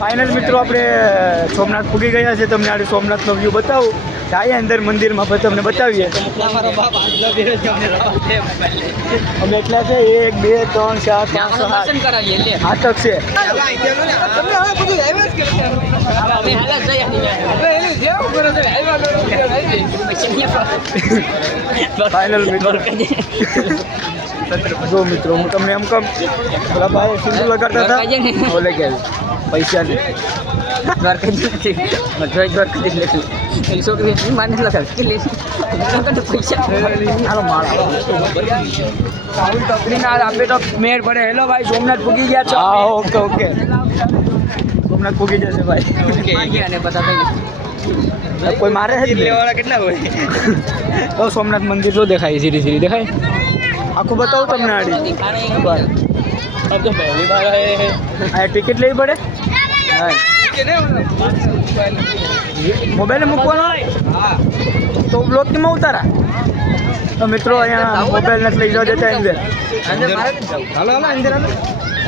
Final મિત્રો આપણે સોમનાથ પૂગી ગયા છે. તમને આજે સોમનાથનો વ્યૂ બતાવું. જાય અંદર મંદિરમાં તમને બતાવીએ. અમે એટલા છે 1 2 3 4 5 6 8 છે. ફાઇનલ મિત્રો જો મિત્રો હું તમને એમ કહું પેલા ભાઈ સિંધુ લગાડતા હતા ઓલે કે પૈસા નહીં મેર પડે. હેલો ભાઈ સોમનાથ પૂગી ગયા છો. હા ઓકે ઓકે સોમનાથ પૂગી જશે ભાઈ. કોઈ મારે કેટલા હોય તો સોમનાથ મંદિર તો દેખાય સીધી સીધી દેખાય. આખું બતાવું તમને આડી આ ટિકિટ લેવી પડે. મોબાઈલ મૂકવાનો તો બ્લોકમાં ઉતારા. તો મિત્રો અહીંયા મોબાઈલ નથી લઈ જવા દેતા અંદર.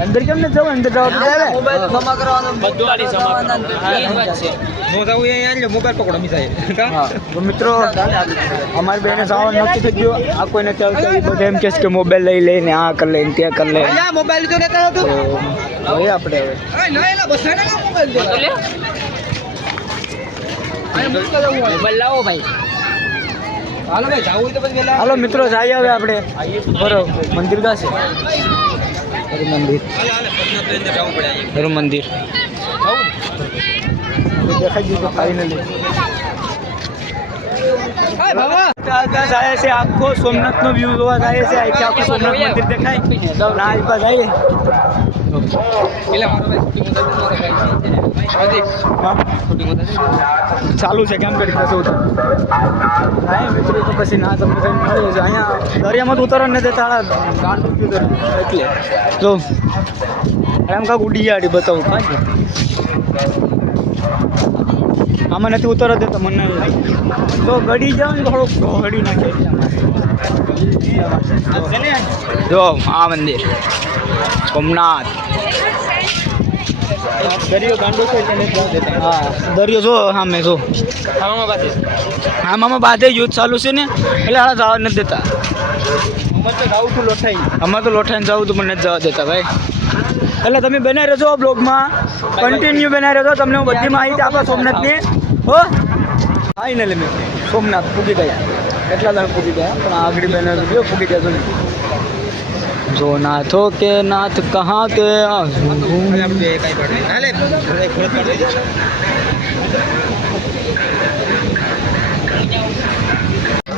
અંદર કેમ નથી જવું? અંદર જવા તો મિત્રો અમારી બેને જવાનું નક્કી થઈ ગયું. આ કોઈ નથી આવતા. બધા એમ કહે કે મોબાઈલ લઈ લઈને આ કરી લઈને ત્યાં કરી લે. મોબાઈલ તો લેતા હતો હવે આપણે હવે લાવો ભાઈ. હાલો ભાઈ જાવું હોય તો પછી હાલો મિત્રો જઈએ હવે આપણે બરોબર મંદિર ગાશે. મંદિર મંદિર દેખાઈ ગયું ફાઇનલી. જાય છે આખો સોમનાથનો વ્યૂ જોવા જાય છે. અહીંથી આખું સોમનાથ મંદિર દેખાય ના આઈપા જાય. ચાલુ છે કેમ કરી કશું હા મિત્રો તો પછી ના તમને કંઈ મળે છે. અહીંયા દરિયામાં તો ઉતરવા નથી દેતા એટલે જો એમ કાંક ઉડિયાડી બતાવું કાંઈ આમાં નથી ઉતરવા દેતા મને. તો ગળી જાવ ને થોડુંક ગળી નાખે. જો આ મંદિર સોમનાથ દરિયો ગાંડો છે. હા દરિયો જો સામે જો આમાં બાધે યુદ્ધ ચાલુ છે ને એટલે હાડા જવા નથી દેતા. અમારે તો લોઠાઈને જવું તો મને નથી જવા દેતા ભાઈ. એટલે તમે બનાવી રહેજો બ્લોગમાં કન્ટિન્યુ બનાવી રહેજો. તમને હું બધી માહિતી આપા સોમનાથની. હો ફાઇનલી મેં સોમનાથ પૂગી ગયા. કેટલા દાણ પૂગી ગયા પણ આગળ બનાવી પૂગી ગયા. જો નાથો કે નાથ કહા કે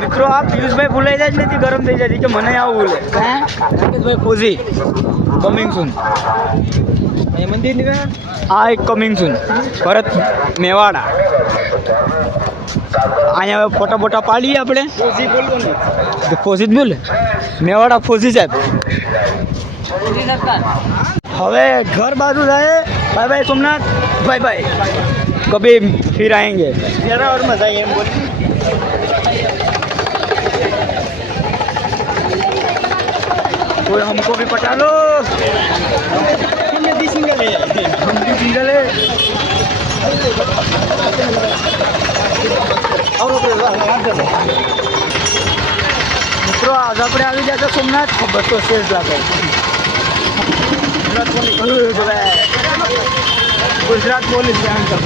મિત્રો આ પિયુષભાઈ ભૂલાઈ જાય જ નથી. ગરમ થઈ જાય કે મને આવું બોલે રાકેશભાઈ ફોઝી કમિંગ સૂન મંદિર આ એક કમિંગ સૂન ભરત મેવાડા. અહીંયા હવે ફોટા બોટા પાડીએ આપણે. ફોઝી જ બોલે મેવાડા ફોઝી સાહેબ. હવે ઘર બાજુ જાય. Bye bye Somnath. Bye bye કभी फिर आएंगे जरा और मजा आएंगे बोल. कोई हमको भी पटा लो. हम भी सिंगल है. મિત્રો આજ આપણે આવી ગયા હતા સોમનાથ. ખબર તો શેર લાગે ગુજરાત પોલીસ ધ્યાન કરો.